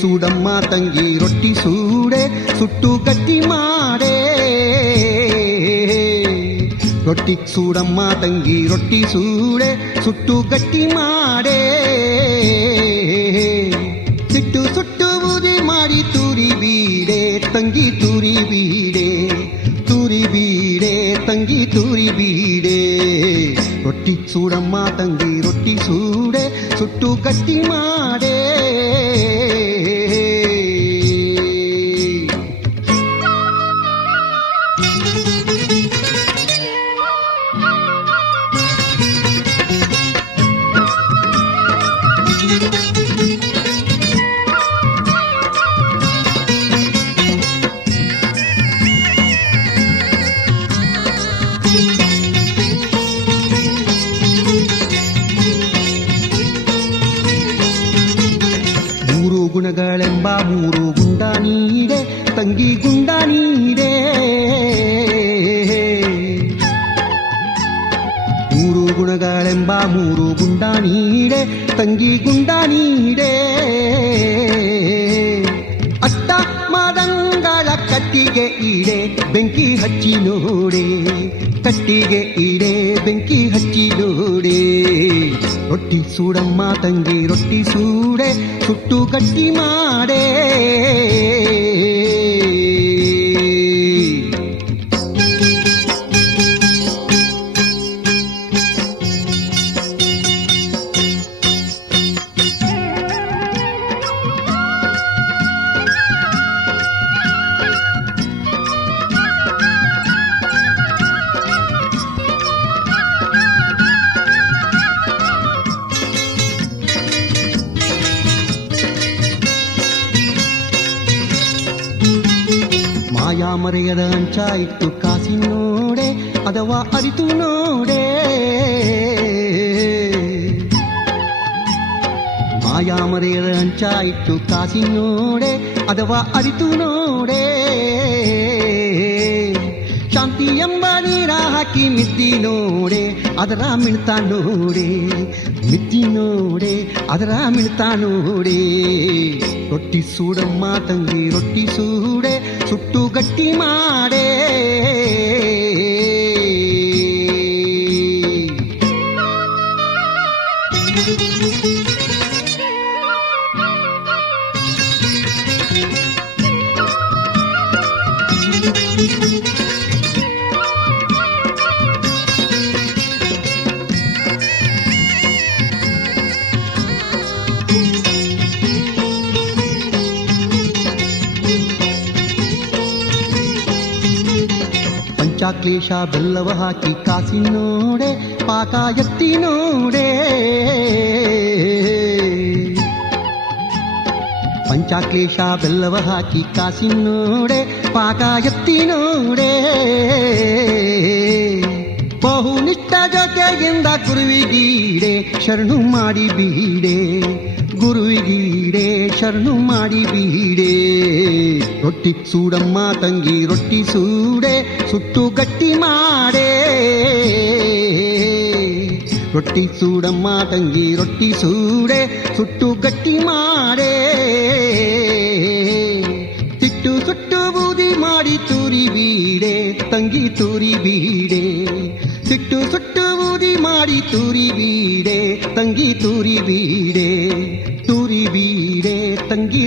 ಸೂಡಮ್ಮ ತಂಗಿ ರೊಟ್ಟಿ ಸೂಡೆ ಸುಟ್ಟು ಗಟ್ಟಿ ಮಾಡೆ ರೊಟ್ಟಿ ಸೂಡಮ್ಮ ತಂಗಿ ರೊಟ್ಟಿ ಸೂಡೆ ಸುಟ್ಟು ಗಟ್ಟಿ ಮಾಡೆ ಸಿಟ್ಟು ಸುಟ್ಟು ಬೂದಿ ಮಾಡಿ ತೂರಿ ಬೀಡೆ ತಂಗಿ ತೂರಿ ಬೀಡೆ ತೂರಿ ಬೀಡೆ ತಂಗಿ ತೂರಿ ಬೀಡೆ ರೊಟ್ಟಿ ಸೂಡಮ್ಮ ತಂಗಿ ರೊಟ್ಟಿ ಸೂಡೆ ಸುಟ್ಟು ಗಟ್ಟಿ ಮಾಡೆ ಗುಣಗಳೆಂಬ ಮೂರು ಗುಂಡ ನೀಡೆ ತಂಗಿ ಗುಂಡ ನೀಡೆ ಮೂರು ಗುಣಗಳೆಂಬ ಮೂರು ಗುಂಡ ನೀಡೆ ತಂಗಿ ಗುಂಡ ನೀಡೆ ಅಟ್ಟ ಮಾದಂಗಳ ಕಟ್ಟಿಗೆ ಈಡೆ ಬೆಂಕಿ ಹಚ್ಚಿ ನೋಡೆ ಕಟ್ಟಿಗೆ ಈಡೆ ಬೆಂಕಿ ಹಚ್ಚಿ ನೋಡೆ ರೊಟ್ಟಿ ಸೂಡಮ್ಮ ತಂಗಿ ರೊಟ್ಟಿ ಸೂಡೆ ಸುಟ್ಟು ಗಟ್ಟಿ ಮಾಡೆ ಮಾಯಾ ಮರೆಯದ ಅಂಚ ಇತ್ತು ಕಾಸಿ ನೋಡೆ ಅಥವಾ ಅರಿತು ನೋಡೆ ಮಾಯಾ ಮರೆಯದ ಅಂಚ ಇತ್ತು ಕಾಸಿ ನೋಡೆ ಅಥವಾ ಅರಿತು ನೋಡೆ ಶಾಂತಿ ಎಂಬ ನೀರ ಹಾಕಿ ಮಿದ್ದಿ ನೋಡೆ ಅದರ ಮಿಳ್ತಾ ನೋಡೆ ಮಿದ್ದಿ ನೋಡೆ ಅದರ ಮಿಳ್ತಾ ನೋಡೆ ರೊಟ್ಟಿ ಸೂಡಮ್ಮ ತಂಗಿ ರೊಟ್ಟಿ ಸೂಡೆ ಸುಟ್ಟು ಗಟ್ಟಿ ಮಾಡೆ ಪಂಚಾಕ್ಲೇಶ ಬೆಲ್ಲವ ಹಾಕಿ ಕಾಸಿ ನೋಡೆ ಪಾಕ ಎತ್ತಿ ನೋಡೆ ಪಂಚಾಕ್ಲೇಶ ಬೆಲ್ಲವ ಹಾಕಿ ಕಾಸಿ ನೋಡೆ ಪಾಕ ಎತ್ತಿ ನೋಡೆ ಬಹುನಿಷ್ಠ ಜೊತೆಗಿಂದ ಗುರುವಿಗೀಡೆ ಶರಣು ಮಾಡಿ ಬೀಡೆ ಗುರುವಿಗೀಡೆ ಶರಣು ಮಾಡಿ ಬೀಡೆ ರೊಟ್ಟಿ ಸೂಡಮ್ಮ ತಂಗಿ ರೊಟ್ಟಿ ಸೂಡೆ ಸುಟ್ಟು ಗಟ್ಟಿ ಮಾಡೆ ರೊಟ್ಟಿ ಸೂಡಮ್ಮ ತಂಗಿ ರೊಟ್ಟಿ ಸೂಡೆ ಸುಟ್ಟು ಗಟ್ಟಿ ಮಾಡೆ ಸಿಟ್ಟು ಸುಟ್ಟು ಬೂದಿ ಮಾಡಿ ತೂರಿ ಬೀಡೆ ತಂಗಿ ತೂರಿ ಬೀಡೆ ಸಿಟ್ಟು ಸುಟ್ಟು ಬೂದಿ ಮಾಡಿ ತೂರಿ ಬೀಡೆ ತಂಗಿ ತೂರಿ ಬೀಡೆ ತೂರಿ ಬೀಡೆ ತಂಗಿ